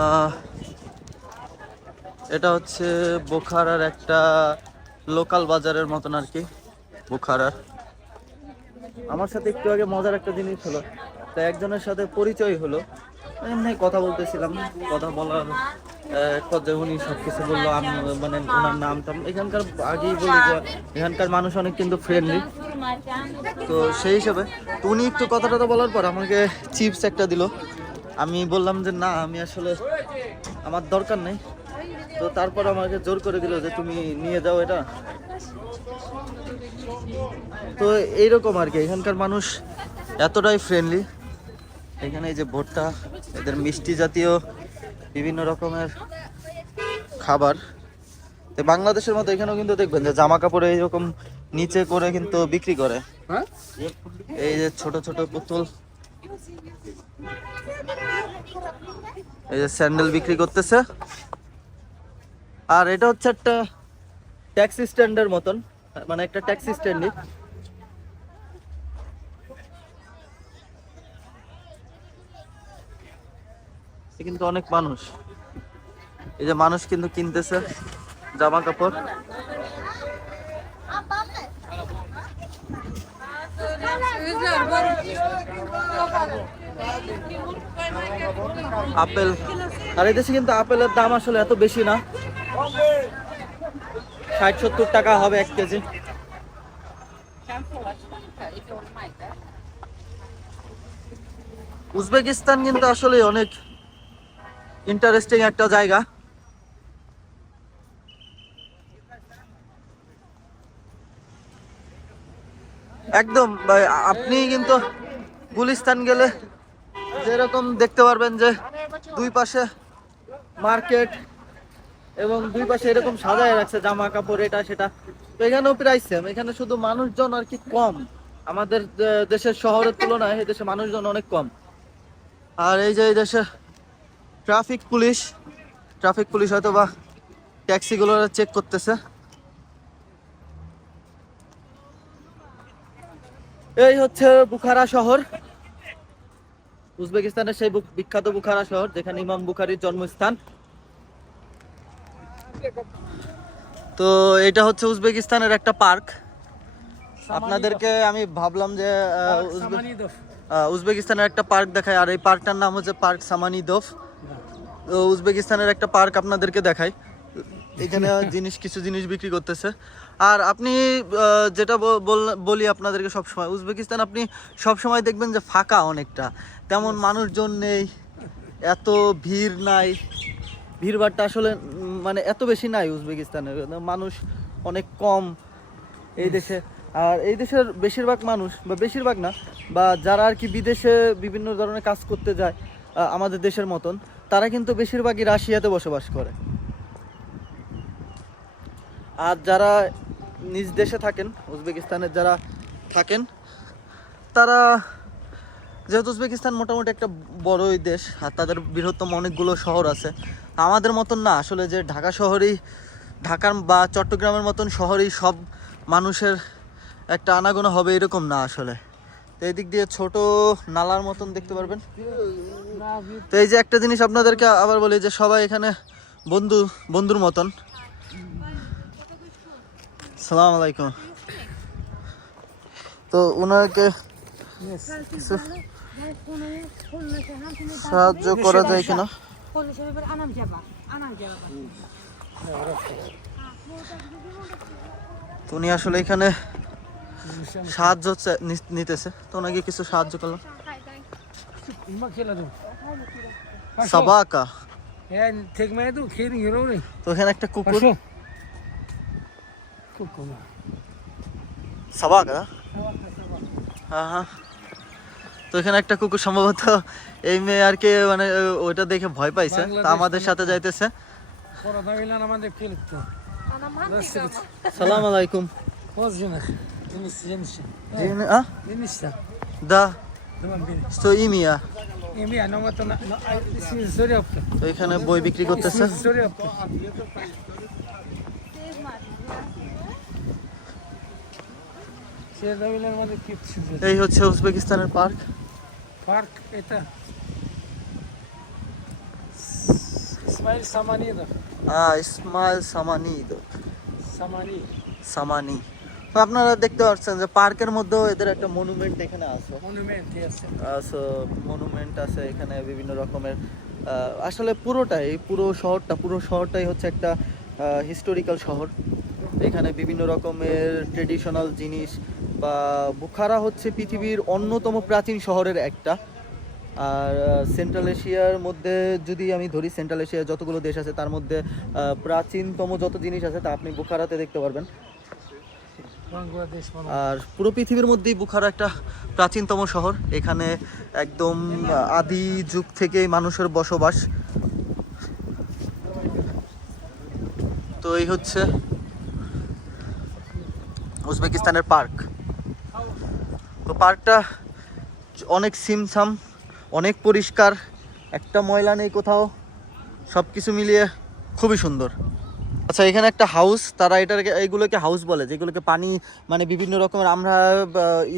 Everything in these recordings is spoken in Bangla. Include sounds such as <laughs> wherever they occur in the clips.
আহ, এটা হচ্ছে বোখারার একটা লোকাল বাজারের মতন আর কি বোখারার। আমার সাথে একটু আগে মজার একটা জিনিস হলো তাই একজনের সাথে পরিচয় হলো এমনি কথা বলতেছিলাম কথা বলার আহ, উনি সব কিছু বলল আমি মানে ওনার নাম টাম এখানকার আগেই বলি এখানকার মানুষ অনেক কিন্তু ফ্রেন্ডলি তো সেই হিসাবে তো উনি একটু কথা টথা বলার পর আমাকে চিপস একটা দিল। আমি বললাম যে না আমি আসলে আমার দরকার নেই। তো তারপর আমাকে জোর করে দিল যে তুমি নিয়ে যাও এটা। তো এইরকম আর কি এখানকার মানুষ এতটাই ফ্রেন্ডলি এখানে এই যে ভুট্টা এদের মিষ্টি জাতীয় বিভিন্ন রকমের খাবার। তো বাংলাদেশের মতো এখানেও কিন্তু দেখবেন যে জামা কাপড় এইরকম নিচে করে কিন্তু বিক্রি করে। এই যে ছোট ছোট পুতুল। এই যে স্যান্ডেল বিক্রি করতেছে। আর এটা হচ্ছে একটা ট্যাক্সি স্ট্যান্ডের মতন। মানে একটা ট্যাক্সি স্ট্যান্ডই। কিন্তু অনেক মানুষ। এই যে মানুষ কিন্তু কিনতেছে জামা কাপড় আপেল। আর দেশে কিন্তু আপেলের দাম আসলে এত বেশি না। ষাট, সত্তর টাকা হবে এক কেজি। উজবেকিস্তান কিন্তু আসলে অনেক। ইন্টারেস্টিং একটা জায়গা। একদম আপনি কিন্তু গুলিস্তান গেলে যেরকম দেখতে পারবেন যে দুই পাশে মার্কেট এবং দুই পাশে এরকম সাজায় রাখছে জামা কাপড়, এটা, সেটা। তো এখানেও প্রায় সেম এখানে শুধু মানুষজন আর কি কম। আমাদের দেশের শহরের তুলনায় এই দেশে মানুষজন অনেক কম। আর এই যে, এই দেশে ট্রাফিক পুলিশ ট্রাফিক পুলিশ হয়তো বা ট্যাক্সিগুলো চেক করতেছে। এই হচ্ছে বুখারা শহর। উজবেকিস্তানের সেই বিখ্যাত বুখারা শহর যেখানে ইমাম বুখারির জন্মস্থান। তো এটা হচ্ছে উজবেকিস্তানের একটা পার্ক। আপনাদেরকে আমি ভাবলাম যে উজবেকিস্তানের একটা পার্ক দেখায় আর এই পার্কটার নাম হচ্ছে পার্ক সামানিদোভ তো উজবেকিস্তানের একটা পার্ক আপনাদেরকে দেখাই। এখানে <laughs> জিনিস কিছু জিনিস বিক্রি করতেছে। আর আপনি যেটা বলি আপনাদেরকে সব সময় উজবেকিস্তান আপনি সব সময় দেখবেন যে ফাঁকা অনেকটা। তেমন মানুষজন নেই এত ভিড় নাই। ভিড়ভাড়টা আসলে মানে এত বেশি নাই উজবেকিস্তানের। মানুষ অনেক কম এই দেশে। আর এই দেশের বেশিরভাগ মানুষ বা বেশিরভাগ না বা যারা আর কি বিদেশে বিভিন্ন ধরনের কাজ করতে যায় আমাদের দেশের মতন তারা কিন্তু বেশিরভাগই রাশিয়াতে বসবাস করে। আর যারা নিজ দেশে থাকেন, উজবেকিস্তানের যারা থাকেন, তারা যেহেতু উজবেকিস্তান মোটামুটি একটা বড়ই দেশ, আর তাদের বৃহত্তম অনেকগুলো শহর আছে, আমাদের মতন না। আসলে যে ঢাকা শহরেই, ঢাকার বা চট্টগ্রামের মতন শহরেই সব মানুষের একটা আনাগোনা হবে এরকম না আসলে। এই দিক দিয়ে ছোট নালার মতন দেখতে পারবেন। তো এই যে একটা জিনিস আপনাদেরকে আবার বলি যে সবাই এখানে বন্ধু, বন্ধুর মতন। সালাম আলাইকুম। তো ওনাকে সাহায্য করা যায় কিনা? উনি আসলে এখানে সাহায্য নিতেছে। তো ওনাকে কিছু সাহায্য করলাম। সাবাকা। Tek mig då, kring Rory. তো এখানে একটা কুকুর। সাবাকা? হ্যাঁ হ্যাঁ। তো এখানে একটা কুকুর সম্ভবত এই মেয়ে আর কি মানে ওইটা দেখে ভয় পাইছে। তা আমাদের সাথে যাইতেছে. সালাম আলাইকুম। Yemiş, yemiş. Yemiş, a? Yemiş da. Da. তো ইমিয়া ইমিয়া নগত না সিজরে অপ্ত তো এখানে বই বিক্রি করতেছে সিজরে অপ্ত এই হচ্ছে উজবেকিস্তানের পার্ক পার্ক এটা ইসমাইল সামানিদ হ্যাঁ ইসমাইল সামানিদ সামানি সামানি আপনারা দেখতে পাচ্ছেন যে পার্কের মধ্যেও এদের একটা মনুমেন্ট এখানে আছে। মনুমেন্ট আছে মনুমেন্ট আছে এখানে বিভিন্ন রকমের আসলে পুরোটাই পুরো শহরটা পুরো শহরটাই হচ্ছে একটা হিস্টোরিক্যাল শহর। এখানে বিভিন্ন রকমের ট্রেডিশনাল জিনিস বা বুখারা হচ্ছে পৃথিবীর অন্যতম প্রাচীন শহরের একটা। আর সেন্ট্রাল এশিয়ার মধ্যে যদি আমি ধরি সেন্ট্রাল এশিয়ার যতগুলো দেশ আছে তার মধ্যে প্রাচীনতম যত জিনিস আছে তা আপনি বুখারাতে দেখতে পারবেন। আর পুরো পৃথিবীর মধ্যেই বুখারা একটা প্রাচীনতম শহর। এখানে একদম আদি যুগ থেকেই মানুষের বসবাস। তো এই হচ্ছে উজবেকিস্তানের পার্ক। তো পার্কটা অনেক সিমসাম, অনেক পরিষ্কার, একটা ময়লা নেই কোথাও সব কিছু মিলিয়ে খুবই সুন্দর। আচ্ছা এখানে একটা হাউস তারা এটাকে এইগুলোকে হাউস বলে যেগুলোকে পানি মানে বিভিন্ন রকমের আমরা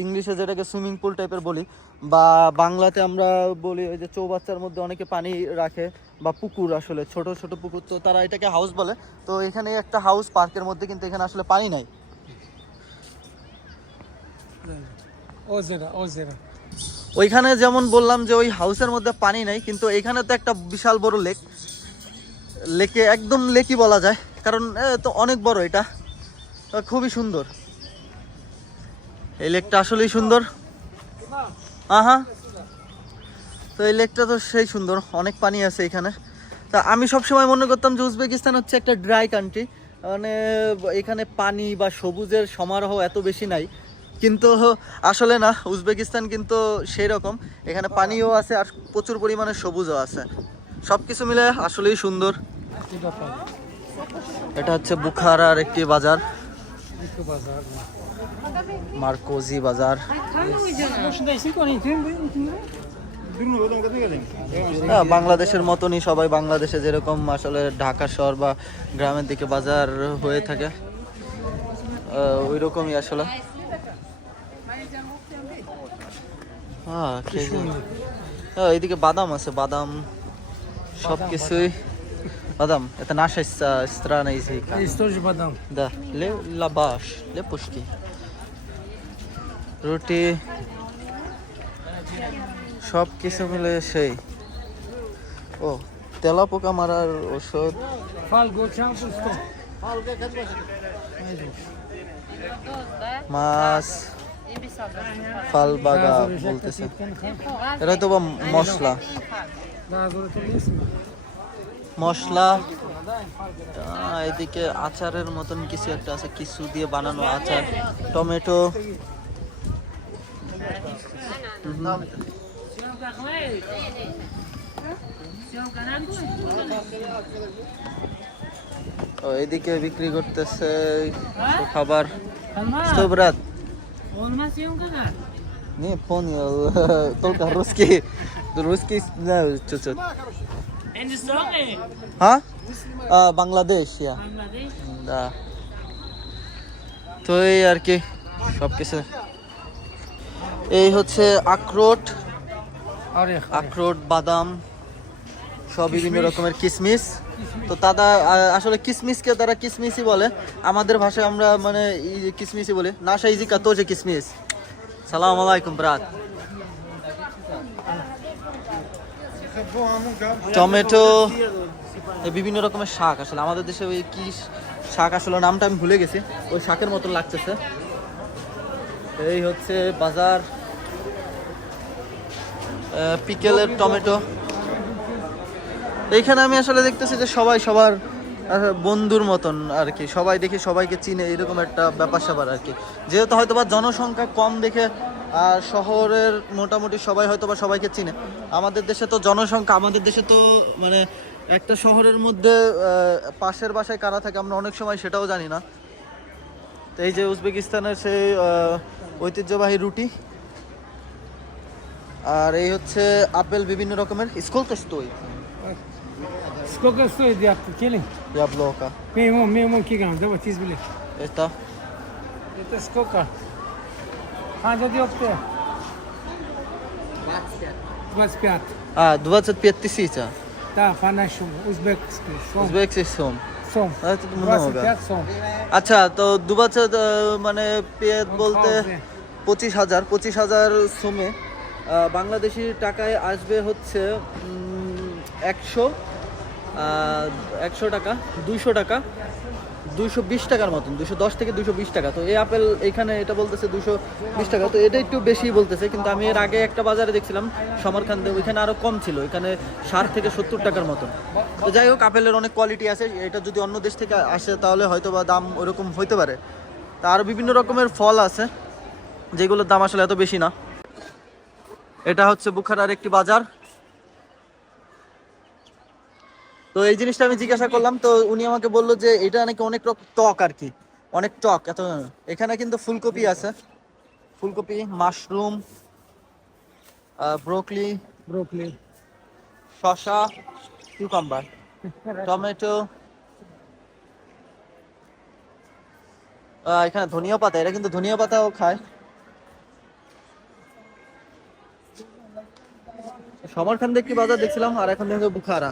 ইংলিশে যেটাকে সুইমিং পুল টাইপের বলি বা বাংলাতে আমরা বলি ওই যে চৌবাচ্চার মধ্যে অনেকে পানি রাখে বা পুকুর আসলে ছোট ছোট পুকুর তো তারা এটাকে হাউস বলে। তো এখানে একটা হাউস পার্কের মধ্যে কিন্তু এখানে আসলে পানি নাই। ওইখানে যেমন বললাম যে ওই হাউসের মধ্যে পানি নাই কিন্তু এখানে তো একটা বিশাল বড় লেক লেকে একদম লেকই বলা যায়। কারণ তো অনেক বড় এটা। খুবই সুন্দর। এই লেকটা আসলেই সুন্দর। আহা। তো এই লেকটা তো সেই সুন্দর, অনেক পানি আছে এখানে। তা আমি সবসময় মনে করতাম যে উজবেকিস্তান হচ্ছে একটা ড্রাই কান্ট্রি। মানে এখানে পানি বা সবুজের সমারোহ এত বেশি নাই। কিন্তু আসলে না, উজবেকিস্তান কিন্তু সেই রকম এখানে পানিও আছে আর প্রচুর পরিমাণে সবুজও আছে। সব কিছু মিলে আসলেই সুন্দর। এটা হচ্ছে বুখারার একটি বাজার। মার্কোজি বাজার। হ্যাঁ, বাংলাদেশের মতনই সবাই বাংলাদেশে যেরকম আসলে ঢাকা শহর বা গ্রামের দিকে বাজার হয়ে থাকে ওই রকমই আসলে। হ্যাঁ, হ্যাঁ এইদিকে বাদাম আছে, বাদাম সব কিছুই বাদাম এটা নাশা স্ত্রানা ইজিকা Здесь тоже бадам. Да, le лабаш, le pushki. রুটি সব কিছু মিলে সেই ও তেলা পোকা মারার ওষুধ Фал, гочам, пусто. মাছ ফাল বাগা বলতেছে এটা তো বা মশলা মশলা আহ, এদিকে আচারের মতন কিছু একটা আছে কিছু দিয়ে বানানো আচার টমেটো ও এদিকে বিক্রি করতেছে খাবার Что, брат? Не понял. Только русский. Русский знаю чуть-чуть. And the? Huh? Uh, Bangladesh, yeah. Bangladesh? তো এই আর কি সব কিছু এই হচ্ছে আখরোট। আখরোট বাদাম সব বিভিন্ন রকমের কিসমিস। তো দাদা আসলে কিসমিসকে তারা কিসমিসই বলে। আমাদের ভাষায় আমরা মানে কিসমিসই বলি। নাশা ইজিকা তো যে কিসমিস। সালাম আলাইকুম ব্রাত টমেটো বিভিন্ন রকমের শাক আসলে আমাদের দেশে ওই কি শাক আসলে নামটা আমি ভুলে গেছি। ওই শাকের মতো লাগতেছে। এই হচ্ছে বাজার পিকেলের টমেটো। এইখানে আমি আসলে দেখতেছি যে সবাই সবার বন্ধুর মতন আর কি। সবাই দেখি সবাইকে চিনে, এরকম একটা ব্যাপার স্যাপার আর কি। যেহেতু হয়তো বা জনসংখ্যা কম দেখে আর শহরের মোটামুটি সবাই হয়তো বা সবাইকে চিনে আমাদের দেশে তো জনসংখ্যা আমাদের দেশে তো মানে একটা শহরের মধ্যে আহ, পাশের বাসায় কারা থাকে আমরা অনেক সময় সেটাও জানি না তো এই যে উজবেকিস্তানের সেই আহ, ঐতিহ্যবাহী রুটি আর এই হচ্ছে আপেল বিভিন্ন রকমের স্কুল তো স্টোই Сколько стоит яхта? Келин? яблоко Минимум, минимум килограмм. Давай, тиз билет. это Это сколько? А, да, ёпта. 25. А, 25 тысяч. Да, по-нашему, узбекский. Сом. Узбекский сом. Сом. Это много. 25 сом. আচ্ছা তো দুবাচ্চা মানে পেঁয়াজ বলতে পঁচিশ হাজার পঁচিশ হাজার সোমে আহ, বাংলাদেশি টাকায় আসবে হচ্ছে একশো একশো টাকা দুইশো টাকা দুইশো বিশ টাকার মতন দুশো দশ থেকে দুশো বিশ টাকা। তো এই আপেল এখানে এটা বলতেছে দুশো বিশ টাকা। তো এটা একটু বেশি বলতেছে, কিন্তু আমি এর আগে একটা বাজারে দেখছিলাম সমরখান্দে ওইখানে আরও কম ছিল এখানে ষাট থেকে সত্তর টাকার মতন। তো যাই হোক, আপেলের অনেক কোয়ালিটি আছে, এটা যদি অন্য দেশ থেকে আসে তাহলে হয়তো বা দাম ওরকম হইতে পারে। তা আরও বিভিন্ন রকমের ফল আছে, যেগুলোর দাম আসলে এত বেশি না। এটা হচ্ছে বুখারার একটি বাজার। তো এই জিনিসটা আমি জিজ্ঞাসা করলাম তো উনি আমাকে বলল যে এটা নাকি অনেক টক আর কি অনেক টক এত এখানে কিন্তু ফুলকপি আছে। ফুলকপি মাশরুম ব্রোকলি ব্রোকলি শসা কিউকাম্বার টমেটো এখানে ধনিয়া পাতা এটা কিন্তু ধনিয়া পাতাও খায়। সমর খান দেখি বাজার দেখছিলাম আর এখন দেখো বুখারা।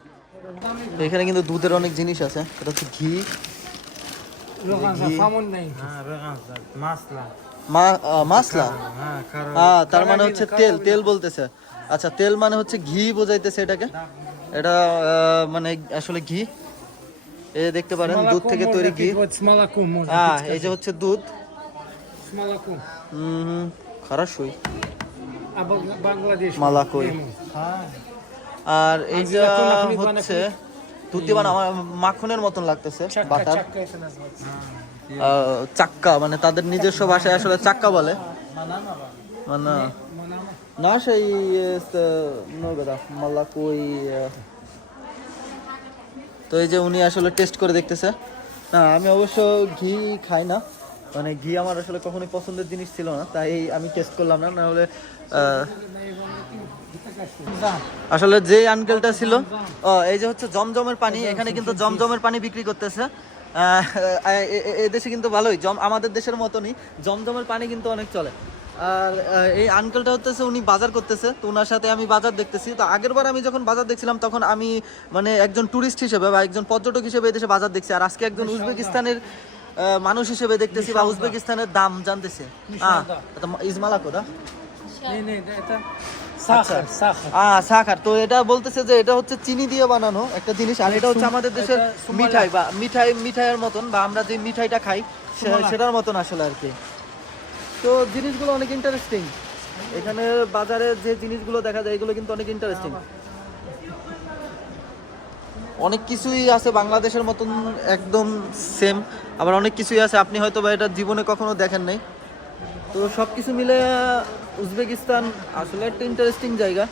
এখানে কিন্তু দুধের অনেক জিনিস আছে। এটা হচ্ছে ঘি মাসলা হ্যাঁ তার মানে হচ্ছে তেল তেল বলতেছে। আচ্ছা তেল মানে হচ্ছে ঘি বোঝাইতেছে এটাকে। এটা মানে আসলে ঘি। এ দেখতে পারেন দুধ থেকে তৈরি ঘি। হ্যাঁ এই যে হচ্ছে দুধ। হুম খারাপ সই। বাংলাদেশ মালাকই হ্যাঁ আর এইটা হচ্ছে দুধটি মানে আমার মাখনের মতন লাগতেছে বাটার। চাক্কা মানে তাদের নিজস্ব ভাষায় আসলে চাক্কা বলে। মানে না সেই মাল্লা কই তো এই যে উনি আসলে টেস্ট করে দেখতেছে। না আমি অবশ্য ঘি খাই না। মানে ঘি আমার আসলে কখনোই পছন্দের জিনিস ছিল না তাই আমি টেস্ট করলাম না না হলে আসলে যে আঙ্কেলটা ছিল এই যে হচ্ছে জমজমের পানি এখানে কিন্তু জমজমের পানি বিক্রি করতেছে। দেশে কিন্তু ভালোই জম আমাদের দেশের মতনই জমজমের পানি কিন্তু অনেক চলে। আর এই আঙ্কেলটা হচ্ছে উনি বাজার করতেছে তো ওনার সাথে আমি বাজার দেখতেছি। তো আগের বার আমি যখন বাজার দেখছিলাম তখন আমি মানে একজন টুরিস্ট হিসেবে বা একজন পর্যটক হিসেবে এই দেশে বাজার দেখছি। আর আজকে একজন উজবেকিস্তানের মানুষ হিসেবে দেখতেছি বা উজবেকিস্তানের দাম জানতেছে। হ্যাঁ ইসমালা কোদা আচ্ছা। সাখার তো এটা বলতেছে যে এটা হচ্ছে চিনি দিয়ে বানানো একটা জিনিস আর এটা হচ্ছে আমাদের দেশের মিঠাই বা মিঠাই মিঠাইয়ের মতন বা আমরা যে মিঠাইটা খাই সেটার মতন আসলে আর কি। তো জিনিসগুলো অনেক ইন্টারেস্টিং এখানে বাজারে যে জিনিসগুলো দেখা যায় এগুলো কিন্তু অনেক ইন্টারেস্টিং অনেক কিছুই আছে বাংলাদেশের মতন একদম সেম আবার অনেক কিছুই আছে আপনি হয়তো বা এটা জীবনে কখনো দেখেন নাই। তো সব কিছু মিলে উজবেকিস্তান আসলে একটা ইন্টারেস্টিং জায়গা